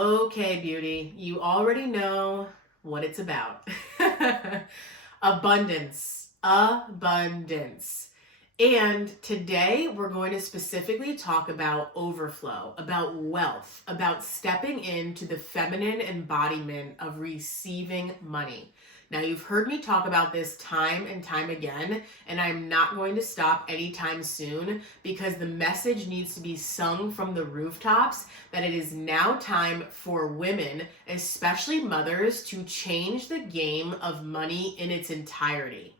Okay, beauty, you already know what it's about. Abundance. Abundance. And today we're going to specifically talk about overflow, about wealth, about stepping into the feminine embodiment of receiving money. Now, you've heard me talk about this time and time again, and I'm not going to stop anytime soon because the message needs to be sung from the rooftops that it is now time for women, especially mothers, to change the game of money in its entirety.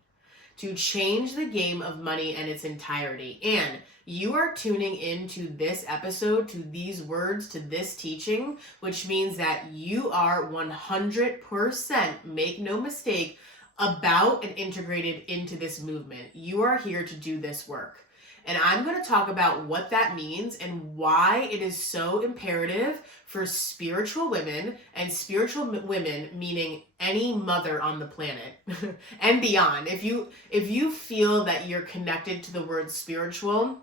To change the game of money in its entirety. And you are tuning into this episode, to these words, to this teaching, which means that you are 100%, make no mistake, about and integrated into this movement. You are here to do this work. And I'm going to talk about what that means and why it is so imperative for spiritual women, and spiritual women meaning any mother on the planet and beyond. If you feel that you're connected to the word spiritual,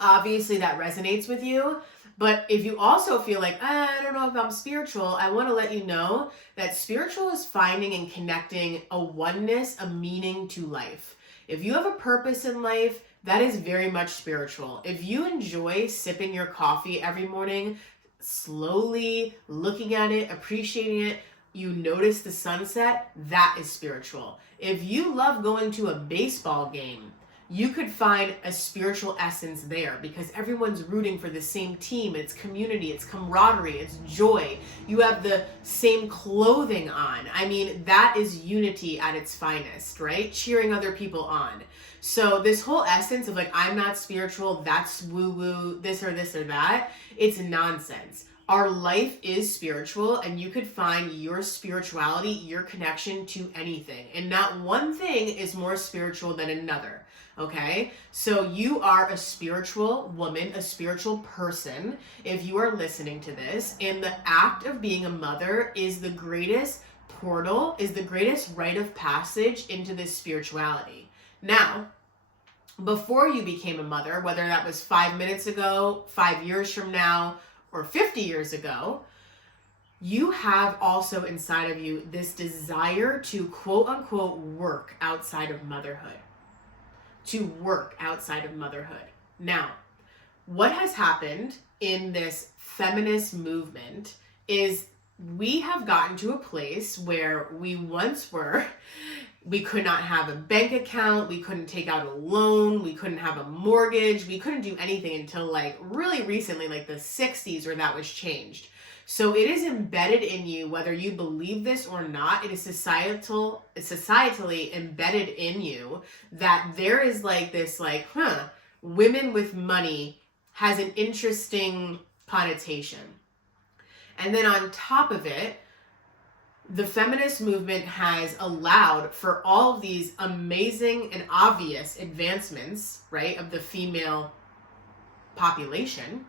obviously that resonates with you. But if you also feel like, I don't know if I'm spiritual, I want to let you know that spiritual is finding and connecting a oneness, a meaning to life. If you have a purpose in life, that is very much spiritual. If you enjoy sipping your coffee every morning, slowly looking at it, appreciating it, you notice the sunset, that is spiritual. If you love going to a baseball game, you could find a spiritual essence there because everyone's rooting for the same team. It's community, it's camaraderie, it's joy. You have the same clothing on. I mean, that is unity at its finest, right? Cheering other people on. So this whole essence of like, I'm not spiritual, that's woo-woo, this or that, it's nonsense. Our life is spiritual, and you could find your spirituality, your connection to anything. And not one thing is more spiritual than another. Okay, so you are a spiritual woman, a spiritual person, if you are listening to this, and the act of being a mother is the greatest portal, is the greatest rite of passage into this spirituality. Now, before you became a mother, whether that was 5 minutes ago, 5 years from now, or 50 years ago, you have also inside of you this desire to quote unquote work outside of motherhood. To work outside of motherhood. Now, what has happened in this feminist movement is we have gotten to a place where we once were, we could not have a bank account, we couldn't take out a loan, we couldn't have a mortgage, we couldn't do anything until like really recently, like the 60s, where that was changed. So it is embedded in you, whether you believe this or not, it is societally embedded in you that there is like this like, women with money has an interesting connotation. And then on top of it, the feminist movement has allowed for all of these amazing and obvious advancements, right, of the female population.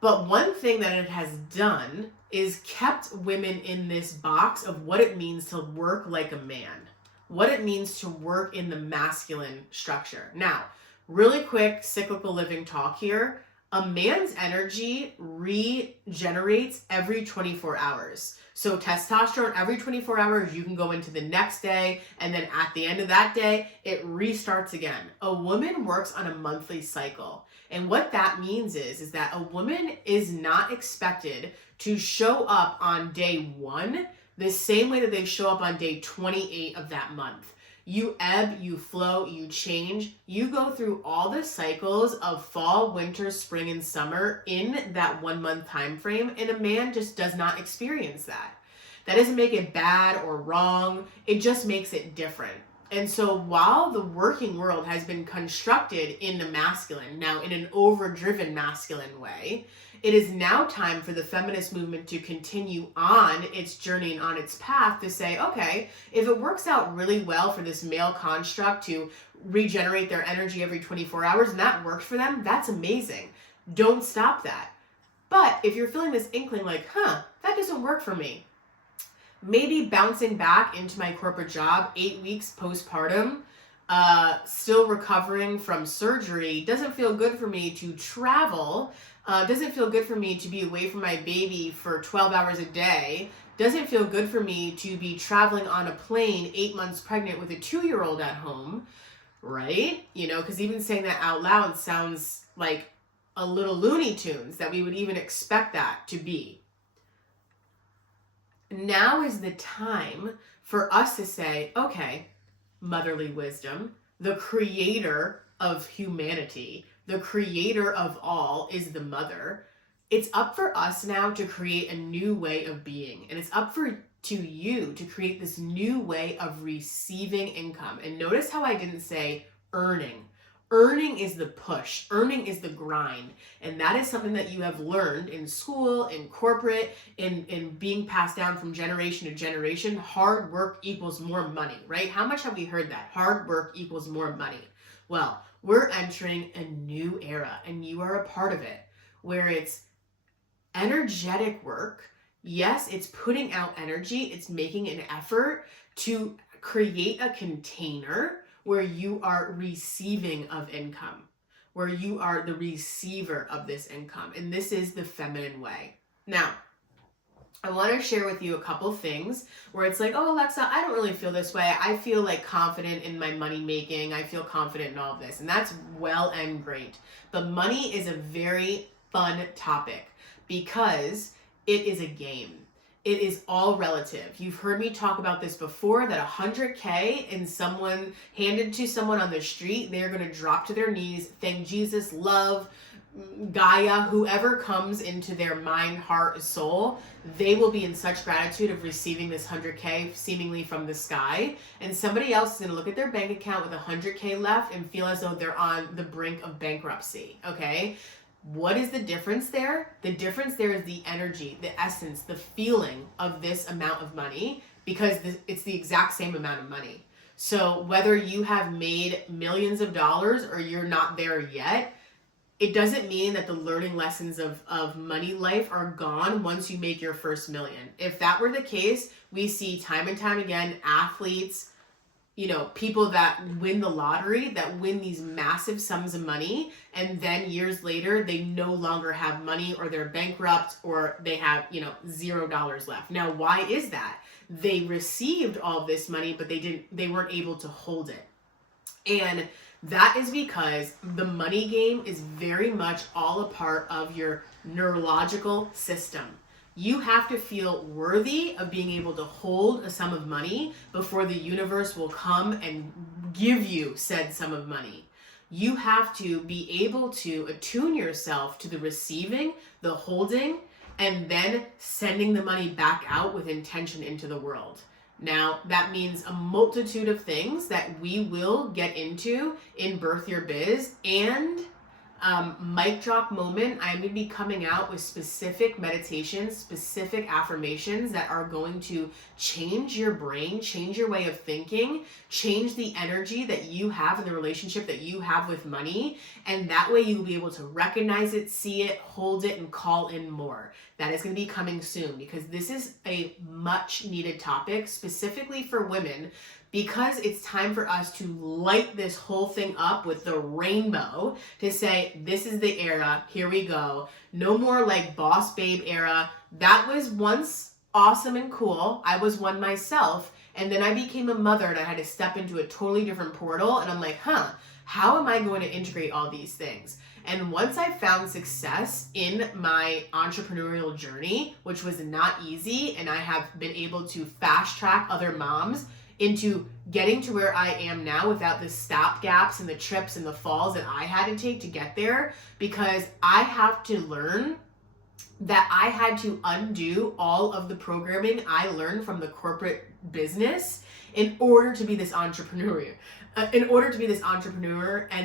But one thing that it has done is kept women in this box of what it means to work like a man, what it means to work in the masculine structure. Now, really quick cyclical living talk here. A man's energy regenerates every 24 hours. So testosterone, every 24 hours, you can go into the next day, and then at the end of that day, it restarts again. A woman works on a monthly cycle. And what that means is that a woman is not expected to show up on day 1 the same way that they show up on day 28 of that month. You ebb, you flow, you change. You go through all the cycles of fall, winter, spring, and summer in that 1 month time frame, and a man just does not experience that. That doesn't make it bad or wrong. It just makes it different. And so while the working world has been constructed in the masculine, now in an overdriven masculine way, it is now time for the feminist movement to continue on its journey and on its path to say, okay, if it works out really well for this male construct to regenerate their energy every 24 hours and that works for them, that's amazing. Don't stop that. But if you're feeling this inkling like, that doesn't work for me, maybe bouncing back into my corporate job 8 weeks postpartum, still recovering from surgery, doesn't feel good for me to travel Doesn't feel good for me to be away from my baby for 12 hours a day. Doesn't feel good for me to be traveling on a plane 8 months pregnant with a 2-year-old at home, right? You know, because even saying that out loud sounds like a little Looney Tunes that we would even expect that to be. Now is the time for us to say, okay, motherly wisdom, the creator of humanity, the creator of all is the mother. It's up for us now to create a new way of being. And it's up to you to create this new way of receiving income. And notice how I didn't say earning. Earning is the push. Earning is the grind. And that is something that you have learned in school, in corporate, in being passed down from generation to generation. Hard work equals more money, right? How much have we heard that? Hard work equals more money. Well, we're entering a new era, and you are a part of it, where it's energetic work. Yes, it's putting out energy. It's making an effort to create a container where you are receiving of income, where you are the receiver of this income. And this is the feminine way. Now, I want to share with you a couple things where it's like, oh, Alexa, I don't really feel this way. I feel like confident in my money making. I feel confident in all of this. And that's well and great. But money is a very fun topic because it is a game. It is all relative. You've heard me talk about this before, that $100K and someone handed to someone on the street, they're going to drop to their knees, thank Jesus, love, Gaia, whoever comes into their mind, heart, soul, they will be in such gratitude of receiving this $100K seemingly from the sky. And somebody else is going to look at their bank account with $100K left and feel as though they're on the brink of bankruptcy. Okay? What is the difference there? The difference there is the energy, the essence, the feeling of this amount of money, because it's the exact same amount of money. So whether you have made millions of dollars or you're not there yet, it doesn't mean that the learning lessons of money life are gone once you make your first million. If that were the case, we see time and time again, athletes, you know, people that win the lottery, that win these massive sums of money, and then years later, they no longer have money, or they're bankrupt, or they have, you know, $0 left. Now, why is that? They received all of this money, but they weren't able to hold it. And that is because the money game is very much all a part of your neurological system. You have to feel worthy of being able to hold a sum of money before the universe will come and give you said sum of money. You have to be able to attune yourself to the receiving, the holding, and then sending the money back out with intention into the world. Now, that means a multitude of things that we will get into in Birth Your Biz, and mic drop moment, I'm going to be coming out with specific meditations, specific affirmations that are going to change your brain, change your way of thinking, change the energy that you have in the relationship that you have with money. And that way you will be able to recognize it, see it, hold it, and call in more. That is going to be coming soon, because this is a much needed topic specifically for women, because it's time for us to light this whole thing up with the rainbow to say, this is the era, here we go. No more like boss babe era. That was once awesome and cool. I was one myself. And then I became a mother and I had to step into a totally different portal. And I'm like, how am I going to integrate all these things? And once I found success in my entrepreneurial journey, which was not easy, and I have been able to fast track other moms into getting to where I am now without the stop gaps and the trips and the falls that I had to take to get there, because I have to learn that I had to undo all of the programming I learned from the corporate business in order to be this entrepreneur. And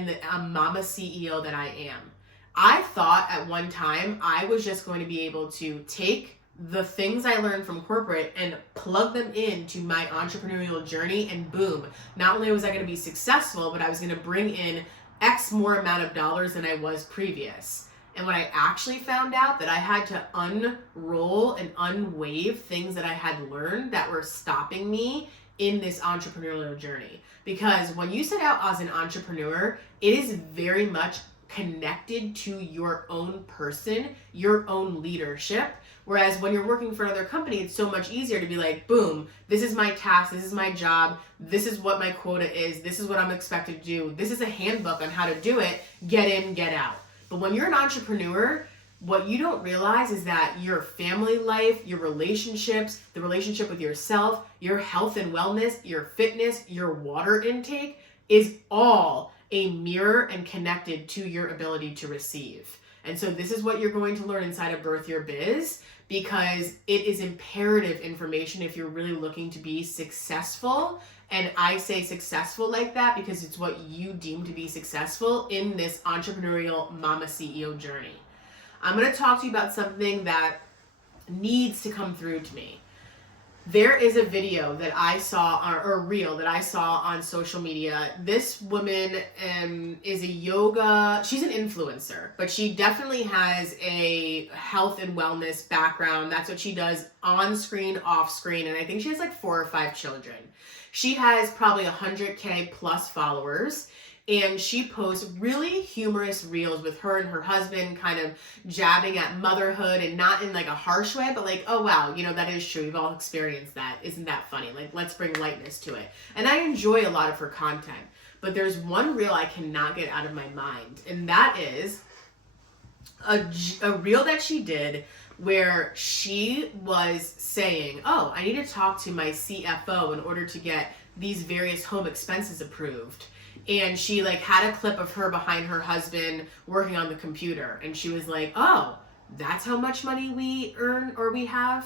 the mama CEO that I am. I thought at one time I was just going to be able to take the things I learned from corporate and plug them into my entrepreneurial journey, and boom, not only was I going to be successful, but I was going to bring in X more amount of dollars than I was previous. And when I actually found out that I had to unroll and unwave things that I had learned that were stopping me in this entrepreneurial journey. Because when you set out as an entrepreneur, it is very much connected to your own person, your own leadership. Whereas when you're working for another company, it's so much easier to be like, boom, this is my task, this is my job, this is what my quota is, this is what I'm expected to do, this is a handbook on how to do it, get in, get out. But when you're an entrepreneur, what you don't realize is that your family life, your relationships, the relationship with yourself, your health and wellness, your fitness, your water intake is all a mirror and connected to your ability to receive. And so this is what you're going to learn inside of Birth Your Biz, because it is imperative information if you're really looking to be successful. And I say successful like that because it's what you deem to be successful in this entrepreneurial mama CEO journey. I'm going to talk to you about something that needs to come through to me. There is a video that I saw, or a reel that I saw on social media. This woman is a yoga, she's an influencer, but she definitely has a health and wellness background. That's what she does on screen, off screen, and I think she has like 4 or 5 children. She has probably 100K plus followers, and she posts really humorous reels with her and her husband kind of jabbing at motherhood, and not in like a harsh way, but like, oh wow, you know, that is true. We've all experienced that. Isn't that funny? Like, let's bring lightness to it. And I enjoy a lot of her content, but there's one reel I cannot get out of my mind. And that is a reel that she did where she was saying, oh, I need to talk to my CFO in order to get these various home expenses approved. And she like had a clip of her behind her husband working on the computer. And she was like, oh, that's how much money we earn or we have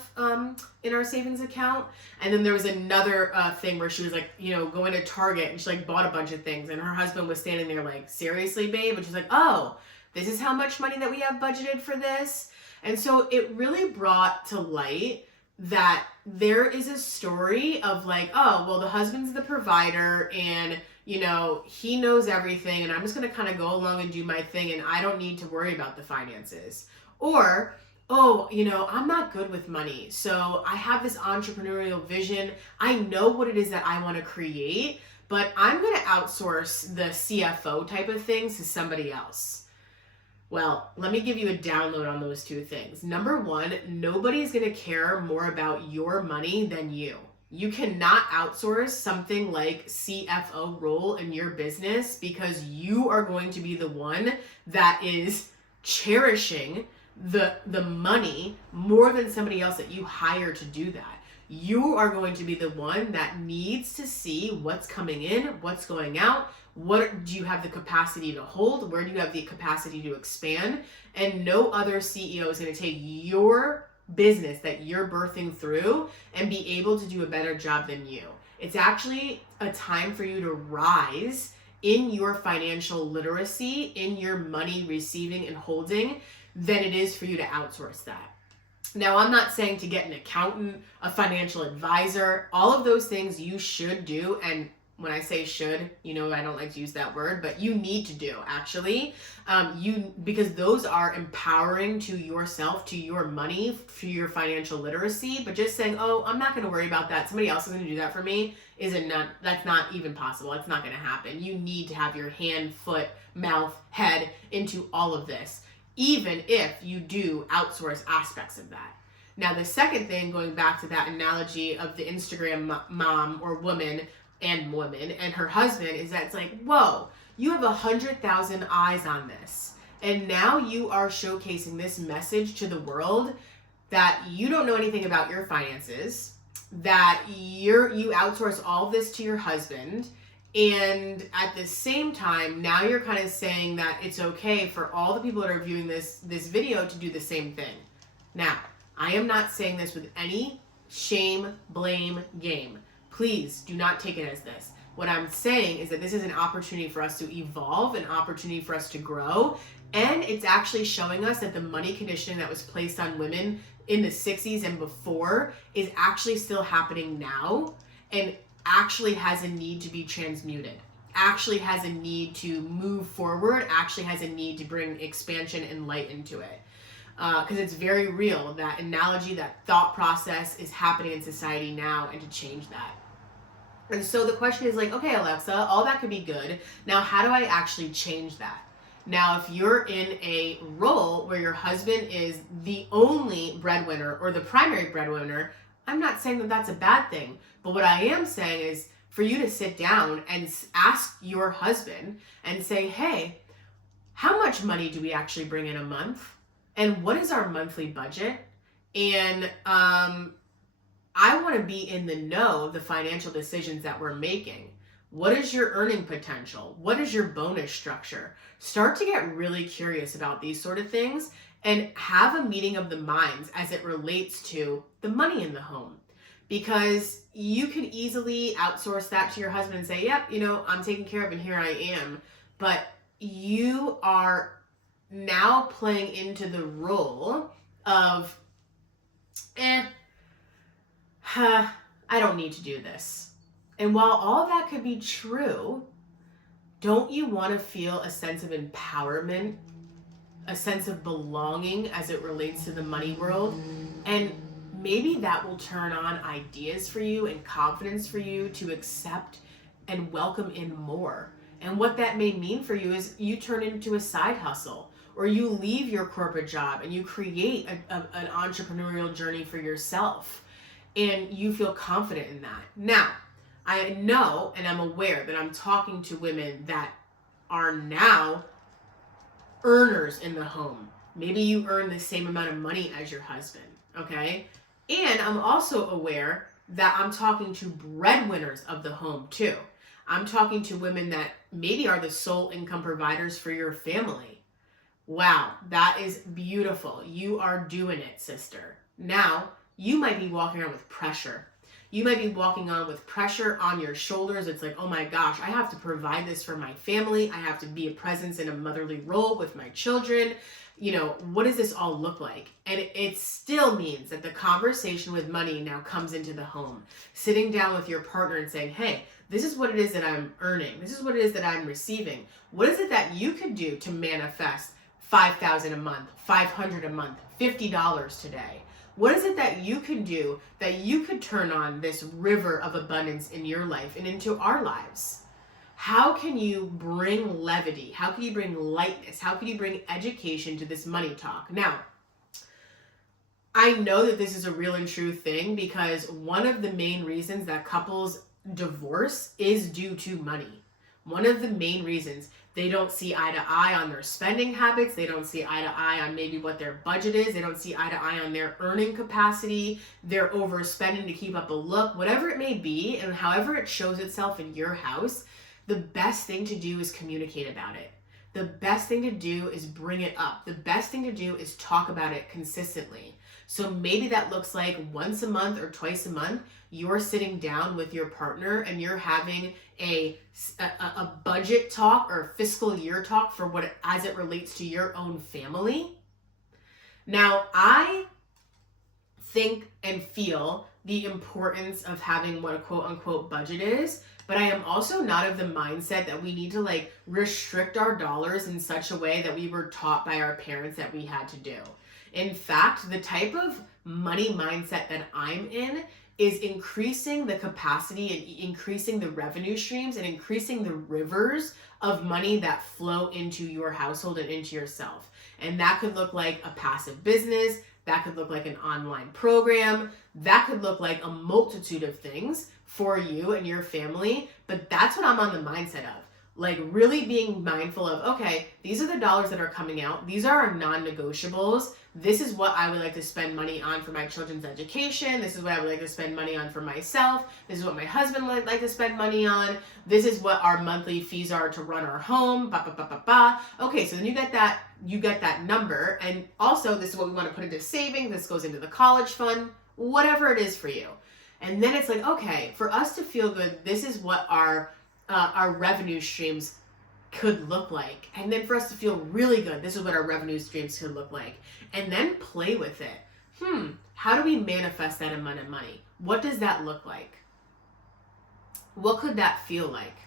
in our savings account. And then there was another thing where she was like, you know, going to Target, and she like bought a bunch of things. And her husband was standing there like, seriously, babe? And she's like, oh, this is how much money that we have budgeted for this. And so it really brought to light that there is a story of like, oh, well, the husband's the provider, and you know, he knows everything, and I'm just going to kind of go along and do my thing, and I don't need to worry about the finances. Or, oh, you know, I'm not good with money, so I have this entrepreneurial vision. I know what it is that I want to create, but I'm going to outsource the CFO type of things to somebody else. Well, let me give you a download on those 2 things. Number 1, nobody's going to care more about your money than you. You cannot outsource something like CFO role in your business, because you are going to be the one that is cherishing the money more than somebody else that you hire to do that. You are going to be the one that needs to see what's coming in, what's going out, what do you have the capacity to hold, where do you have the capacity to expand, and no other CEO is going to take your business that you're birthing through and be able to do a better job than you. It's actually a time for you to rise in your financial literacy, in your money receiving and holding, than it is for you to outsource that. Now, I'm not saying to get an accountant, a financial advisor, all of those things you should do. And when I say should, you know, I don't like to use that word, but you need to do actually, because those are empowering to yourself, to your money, to your financial literacy. But just saying, oh, I'm not going to worry about that, somebody else is going to do that for me, that's not even possible. It's not going to happen. You need to have your hand, foot, mouth, head into all of this, even if you do outsource aspects of that. Now, the second thing, going back to that analogy of the Instagram mom or woman and her husband, is that it's like, whoa, you have 100,000 eyes on this. And now you are showcasing this message to the world that you don't know anything about your finances, that you outsource all of this to your husband. And at the same time, now you're kind of saying that it's okay for all the people that are viewing this video to do the same thing. Now, I am not saying this with any shame, blame game. Please do not take it as this. What I'm saying is that this is an opportunity for us to evolve, an opportunity for us to grow, and it's actually showing us that the money conditioning that was placed on women in the 60s and before is actually still happening now, and actually has a need to be transmuted, actually has a need to move forward, actually has a need to bring expansion and light into it. Because it's very real, that analogy, that thought process is happening in society now, and to change that. And so the question is like, okay, Alexa, all that could be good. Now, how do I actually change that? Now, if you're in a role where your husband is the only breadwinner or the primary breadwinner, I'm not saying that that's a bad thing. But what I am saying is for you to sit down and ask your husband and say, hey, how much money do we actually bring in a month? And what is our monthly budget? And I want to be in the know of the financial decisions that we're making. What is your earning potential? What is your bonus structure? Start to get really curious about these sort of things and have a meeting of the minds as it relates to the money in the home. Because you can easily outsource that to your husband and say, yep, I'm taken care of and here I am. But you are now playing into the role of, I don't need to do this. And while all that could be true, don't you want to feel a sense of empowerment, a sense of belonging as it relates to the money world? And maybe that will turn on ideas for you and confidence for you to accept and welcome in more. And what that may mean for you is you turn into a side hustle, or you leave your corporate job and you create an entrepreneurial journey for yourself, and you feel confident in that. Now, I know and I'm aware that I'm talking to women that are now earners in the home. Maybe you earn the same amount of money as your husband, okay? And I'm also aware that I'm talking to breadwinners of the home too. I'm talking to women that maybe are the sole income providers for your family. Wow, that is beautiful. You are doing it, sister. Now, you might be walking around with pressure. You might be walking on with pressure on your shoulders. It's like, oh my gosh, I have to provide this for my family. I have to be a presence in a motherly role with my children. What does this all look like? And it still means that the conversation with money now comes into the home. Sitting down with your partner and saying, hey, this is what it is that I'm earning. This is what it is that I'm receiving. What is it that you could do to manifest $5,000 a month, $500 a month, $50 today? What is it that you can do that you could turn on this river of abundance in your life and into our lives? How can you bring levity? How can you bring lightness? How can you bring education to this money talk? Now, I know that this is a real and true thing because one of the main reasons that couples divorce is due to money. One of the main reasons. They don't see eye to eye on their spending habits. They don't see eye to eye on maybe what their budget is. They don't see eye to eye on their earning capacity. They're overspending to keep up a look, whatever it may be, and however it shows itself in your house, the best thing to do is communicate about it. The best thing to do is bring it up. The best thing to do is talk about it consistently. So maybe that looks like once a month or twice a month, you're sitting down with your partner and you're having a budget talk or fiscal year talk for what as it relates to your own family. Now, I think and feel the importance of having what a quote unquote budget is, but I am also not of the mindset that we need to restrict our dollars in such a way that we were taught by our parents that we had to do. In fact, the type of money mindset that I'm in is increasing the capacity and increasing the revenue streams and increasing the rivers of money that flow into your household and into yourself. And that could look like a passive business. That could look like an online program. That could look like a multitude of things for you and your family. But that's what I'm on the mindset of. Really being mindful of, okay, these are the dollars that are coming out. These are our non-negotiables. This is what I would like to spend money on for my children's education. This is what I would like to spend money on for myself. This is what my husband would like to spend money on. This is what our monthly fees are to run our home. Okay, so then you get that number. And also, this is what we want to put into savings. This goes into the college fund, whatever it is for you. And then it's like, okay, for us to feel good, this is what our revenue streams could look like. And then for us to feel really good, this is what our revenue streams could look like. And then play with it. How do we manifest that amount of money? What does that look like? What could that feel like?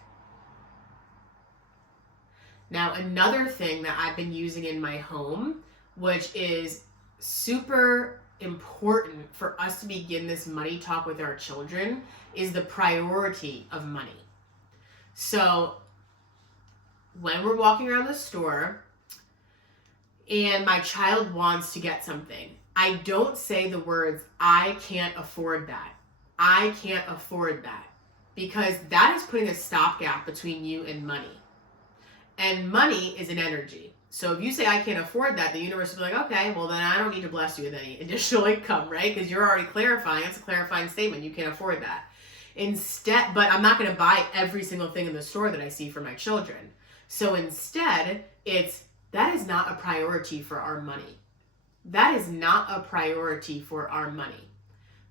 Now, another thing that I've been using in my home, which is super important for us to begin this money talk with our children, is the priority of money. So when we're walking around the store, and my child wants to get something, I don't say the words, I can't afford that. I can't afford that. Because that is putting a stopgap between you and money. And money is an energy. So if you say, I can't afford that, the universe will be like, okay, well then I don't need to bless you with any additional income, right? Because you're already clarifying. It's a clarifying statement. You can't afford that. Instead, but I'm not going to buy every single thing in the store that I see for my children. So instead, that is not a priority for our money. That is not a priority for our money.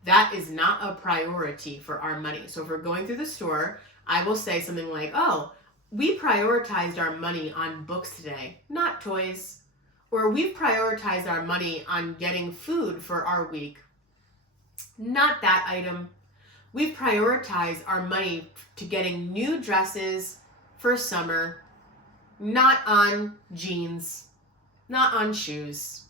That is not a priority for our money. So if we're going through the store, I will say something like, oh, we prioritized our money on books today, not toys. Or we've prioritized our money on getting food for our week, not that item. We've prioritized our money to getting new dresses for summer, not on jeans, not on shoes.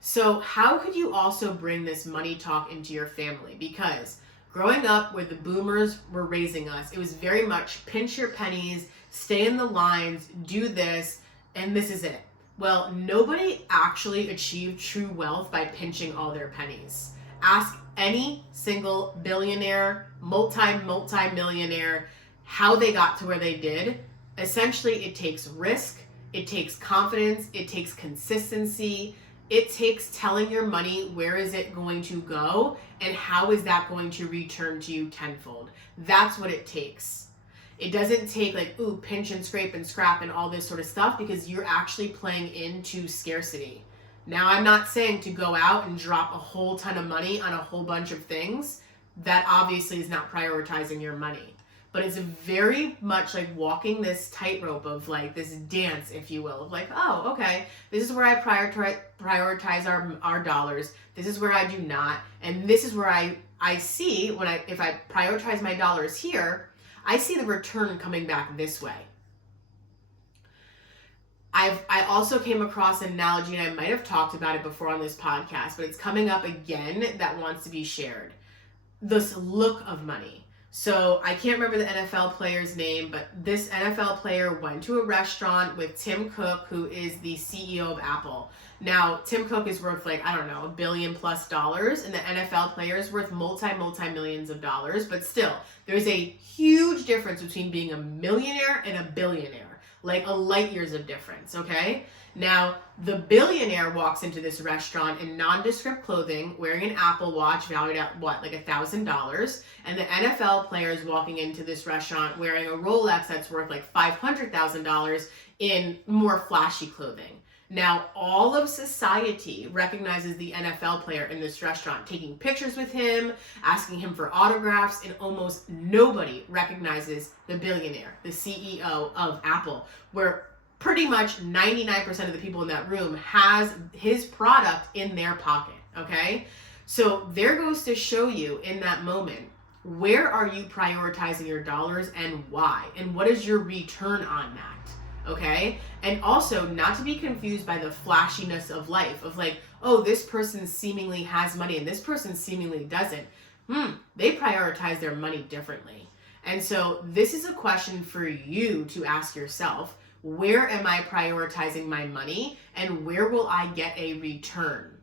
So how could you also bring this money talk into your family? Because growing up where the boomers were raising us, it was very much pinch your pennies, stay in the lines, do this, and this is it. Well, nobody actually achieved true wealth by pinching all their pennies. Ask any single billionaire, multi-millionaire, how they got to where they did. Essentially, it takes risk, it takes confidence, it takes consistency. It takes telling your money where is it going to go and how is that going to return to you tenfold. That's what it takes. It doesn't take like, ooh, pinch and scrape and scrap and all this sort of stuff, because you're actually playing into scarcity. Now, I'm not saying to go out and drop a whole ton of money on a whole bunch of things. That obviously is not prioritizing your money. But it's very much like walking this tightrope of like this dance, if you will, of like, oh, okay, this is where I prioritize our dollars. This is where I do not. And this is where I see if I prioritize my dollars here, I see the return coming back this way. I also came across an analogy, and I might have talked about it before on this podcast, but it's coming up again that wants to be shared. This look of money. So I can't remember the NFL player's name, but this NFL player went to a restaurant with Tim Cook, who is the CEO of Apple. Now, Tim Cook is worth like, I don't know, $1 billion+, and the NFL player is worth multi-millions of dollars. But still, there's a huge difference between being a millionaire and a billionaire, like a light years of difference, okay? Now, the billionaire walks into this restaurant in nondescript clothing, wearing an Apple Watch valued at what, like $1,000, and the NFL player is walking into this restaurant wearing a Rolex that's worth like $500,000 in more flashy clothing. Now, all of society recognizes the NFL player in this restaurant, taking pictures with him, asking him for autographs, and almost nobody recognizes the billionaire, the CEO of Apple, where pretty much 99% of the people in that room has his product in their pocket, okay? So there goes to show you in that moment, where are you prioritizing your dollars and why? And what is your return on that, okay? And also, not to be confused by the flashiness of life, of like, oh, this person seemingly has money and this person seemingly doesn't. They prioritize their money differently. And so this is a question for you to ask yourself. Where am I prioritizing my money, and where will I get a return?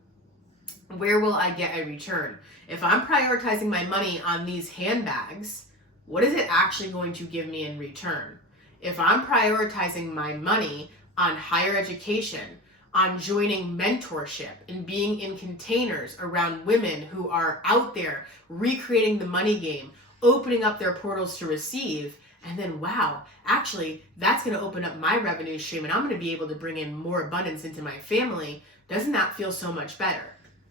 Where will I get a return? If I'm prioritizing my money on these handbags, what is it actually going to give me in return? If I'm prioritizing my money on higher education, on joining mentorship and being in containers around women who are out there recreating the money game, opening up their portals to receive, and then, wow, actually, that's going to open up my revenue stream and I'm going to be able to bring in more abundance into my family. Doesn't that feel so much better?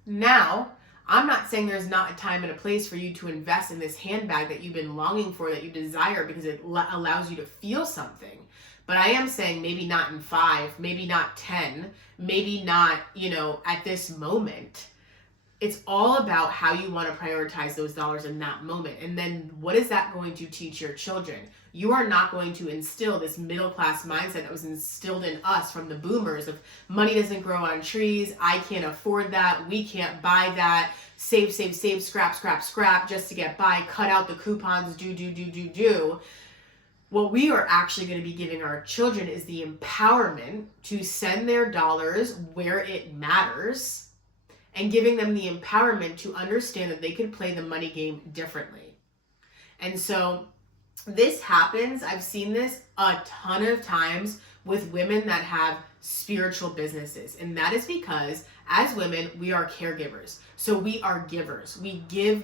Now, I'm not saying there's not a time and a place for you to invest in this handbag that you've been longing for, that you desire, because it allows you to feel something. But I am saying maybe not in 5, maybe not 10, maybe not, at this moment. It's all about how you want to prioritize those dollars in that moment. And then what is that going to teach your children? You are not going to instill this middle-class mindset that was instilled in us from the boomers of money doesn't grow on trees, I can't afford that, we can't buy that, save, scrap, just to get by, cut out the coupons, do. What we are actually going to be giving our children is the empowerment to send their dollars where it matters, and giving them the empowerment to understand that they could play the money game differently. And so this happens, I've seen this a ton of times with women that have spiritual businesses. And that is because as women, we are caregivers. So we are givers. We give.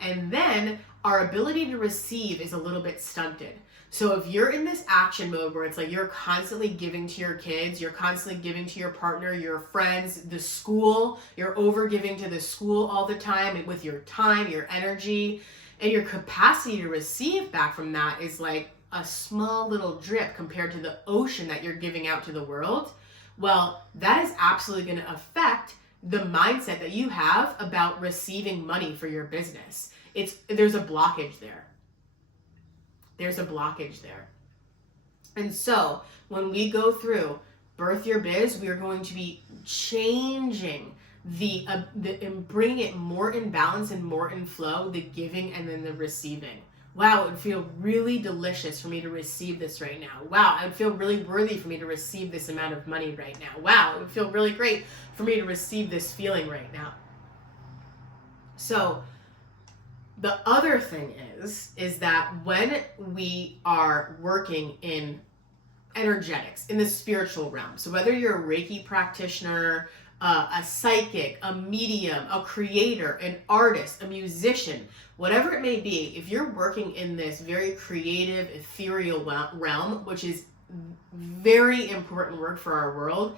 And then our ability to receive is a little bit stunted. So if you're in this action mode where it's like you're constantly giving to your kids, you're constantly giving to your partner, your friends, the school, you're over giving to the school all the time, and with your time, your energy, and your capacity to receive back from that is like a small little drip compared to the ocean that you're giving out to the world, well, that is absolutely going to affect the mindset that you have about receiving money for your business. There's a blockage there. There's a blockage there. And so when we go through Birth Your Biz, we are going to be changing and bringing it more in balance and more in flow, the giving and then the receiving. Wow, it would feel really delicious for me to receive this right now. Wow, it would feel really worthy for me to receive this amount of money right now. Wow, it would feel really great for me to receive this feeling right now. So the other thing is that when we are working in energetics, in the spiritual realm, so whether you're a Reiki practitioner, a psychic, a medium, a creator, an artist, a musician, whatever it may be, if you're working in this very creative, ethereal realm, which is very important work for our world,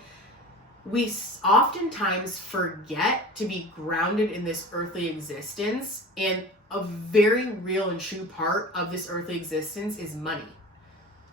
we oftentimes forget to be grounded in this earthly existence, and a very real and true part of this earthly existence is money.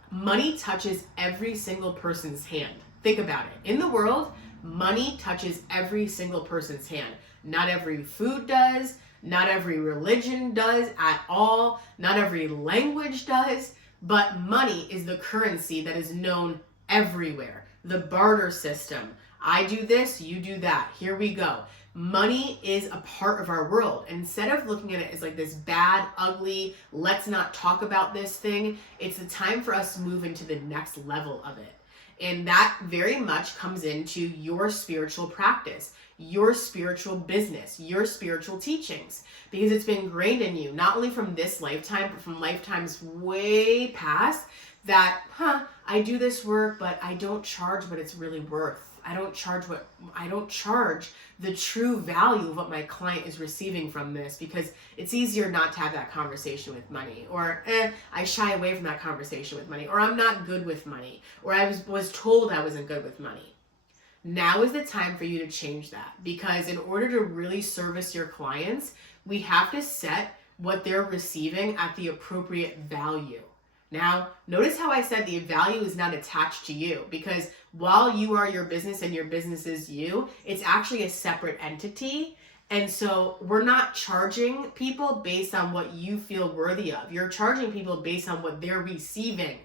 Money touches every single person's hand. Think about it. In the world, money touches every single person's hand. Not every food does, not every religion does at all, not every language does, but money is the currency that is known everywhere. The barter system. I do this, you do that. Here we go. Money is a part of our world. Instead of looking at it as like this bad, ugly, let's not talk about this thing, it's the time for us to move into the next level of it. And that very much comes into your spiritual practice, your spiritual business, your spiritual teachings, because it's been ingrained in you, not only from this lifetime, but from lifetimes way past, that, I do this work, but I don't charge what it's really worth. I don't charge the true value of what my client is receiving from this, because it's easier not to have that conversation with money, or I shy away from that conversation with money, or I'm not good with money, or I was told I wasn't good with money. Now is the time for you to change that, because in order to really service your clients, we have to set what they're receiving at the appropriate value. Now, notice how I said the value is not attached to you, because while you are your business and your business is you, it's actually a separate entity. And so we're not charging people based on what you feel worthy of. You're charging people based on what they're receiving.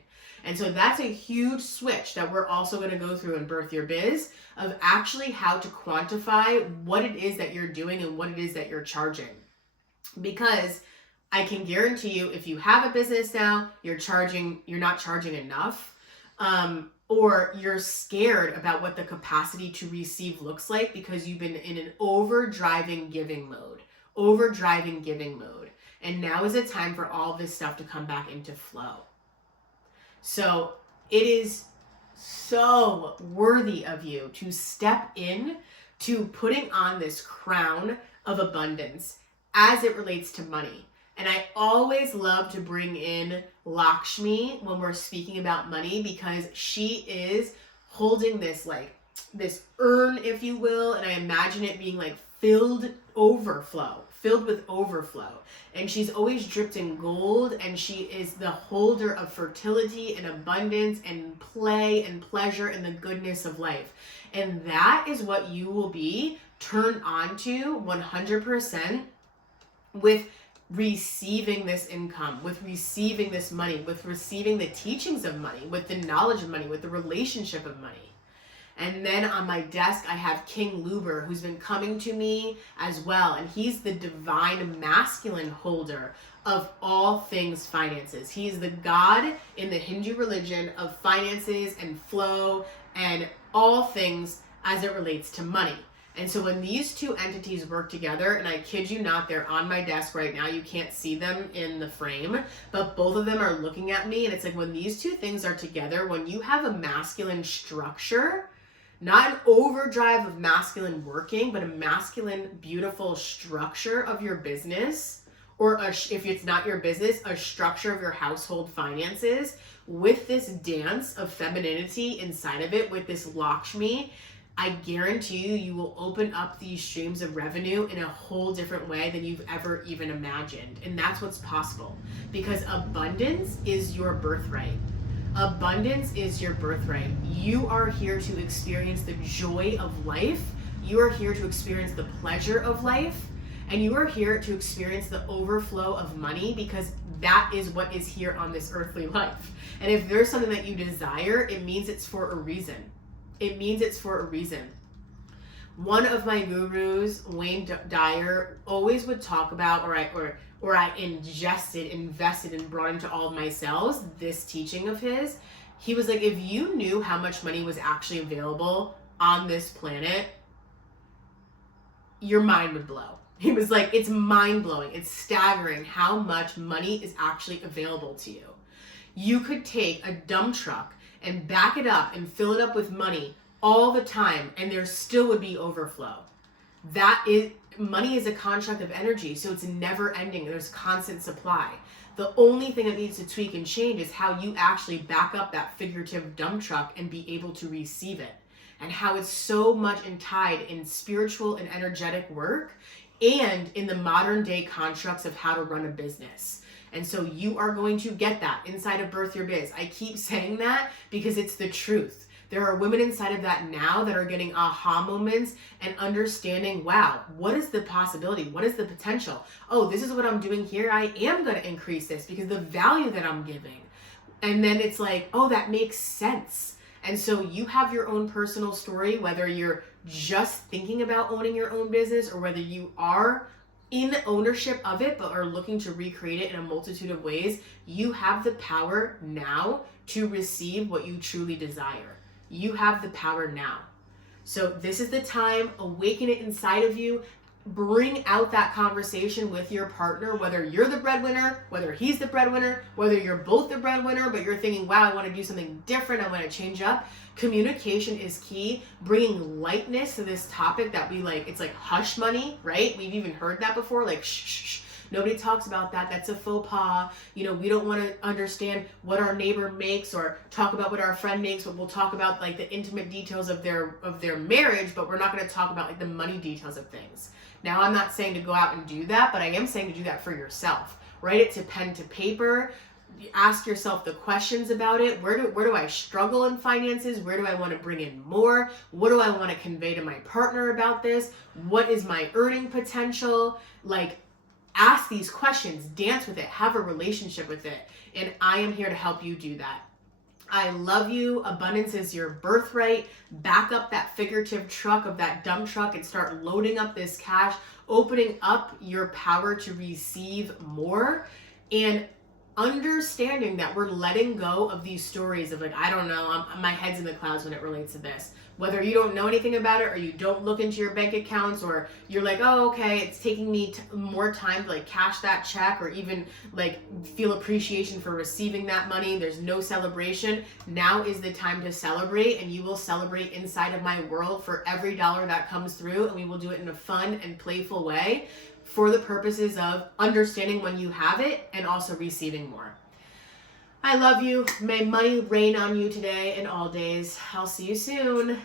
And so that's a huge switch that we're also going to go through in Birth Your Biz, of actually how to quantify what it is that you're doing and what it is that you're charging. Because I can guarantee you, if you have a business now, you're not charging enough, or you're scared about what the capacity to receive looks like because you've been in an overdriving giving mode. And now is the time for all this stuff to come back into flow. So it is so worthy of you to step in to putting on this crown of abundance as it relates to money. And I always love to bring in Lakshmi when we're speaking about money, because she is holding this urn, if you will, and I imagine it being like filled with overflow. And she's always dripped in gold, and she is the holder of fertility and abundance and play and pleasure and the goodness of life. And that is what you will be turned on to 100% with receiving this income, with receiving this money, with receiving the teachings of money, with the knowledge of money, with the relationship of money. And then on my desk, I have King Luber, who's been coming to me as well. And he's the divine masculine holder of all things finances. He's the god in the Hindu religion of finances and flow and all things as it relates to money. And so when these two entities work together, and I kid you not, they're on my desk right now. You can't see them in the frame, but both of them are looking at me. And it's like when these two things are together, when you have a masculine structure, not an overdrive of masculine working, but a masculine, beautiful structure of your business, or if it's not your business, a structure of your household finances with this dance of femininity inside of it, with this Lakshmi, I guarantee you will open up these streams of revenue in a whole different way than you've ever even imagined. And that's what's possible, because abundance is your birthright. Abundance is your birthright. You are here to experience the joy of life. You are here to experience the pleasure of life. And you are here to experience the overflow of money, because that is what is here on this earthly life. And if there's something that you desire, it means it's for a reason. It means it's for a reason. One of my gurus, Wayne Dyer, always would talk about, or I invested and brought into all of my cells, this teaching of his. He was like, if you knew how much money was actually available on this planet, your mind would blow. He was like, it's mind blowing. It's staggering how much money is actually available to you. You could take a dump truck and back it up and fill it up with money all the time, and there still would be overflow. Money is a construct of energy, so it's never ending. There's constant supply. The only thing that needs to tweak and change is how you actually back up that figurative dump truck and be able to receive it, and how it's so much tied in spiritual and energetic work and in the modern day constructs of how to run a business. And so you are going to get that inside of Birth Your Biz. I keep saying that because it's the truth. There are women inside of that now that are getting aha moments and understanding, wow, what is the possibility? What is the potential? Oh, this is what I'm doing here. I am going to increase this because the value that I'm giving. And then it's like, oh, that makes sense. And so you have your own personal story, whether you're just thinking about owning your own business or whether you are in ownership of it but are looking to recreate it in a multitude of ways. You have the power now to receive what you truly desire. You have the power now. So this is the time. Awaken it inside of you. Bring out that conversation with your partner, whether you're the breadwinner, whether he's the breadwinner, whether you're both the breadwinner, but you're thinking, wow, I want to do something different. I want to change up. Communication is key. Bringing lightness to this topic that it's like hush money, right? We've even heard that before, like shh, shh, shh. Nobody talks about that. That's a faux pas. We don't want to understand what our neighbor makes or talk about what our friend makes, but we'll talk about like the intimate details of their marriage, but we're not going to talk about like the money details of things. Now, I'm not saying to go out and do that, but I am saying to do that for yourself. Write it to pen to paper. Ask yourself the questions about it. Where do I struggle in finances? Where do I want to bring in more? What do I want to convey to my partner about this? What is my earning potential? Ask these questions, dance with it, have a relationship with it. And I am here to help you do that. I love you. Abundance is your birthright. Back up that figurative truck of that dump truck and start loading up this cash, opening up your power to receive more, and understanding that we're letting go of these stories of I don't know, my head's in the clouds when it relates to this. Whether you don't know anything about it or you don't look into your bank accounts or you're like, oh, okay, it's taking me more time to cash that check or even feel appreciation for receiving that money. There's no celebration. Now is the time to celebrate, and you will celebrate inside of my world for every dollar that comes through, and we will do it in a fun and playful way for the purposes of understanding when you have it and also receiving more. I love you. May money rain on you today and all days. I'll see you soon.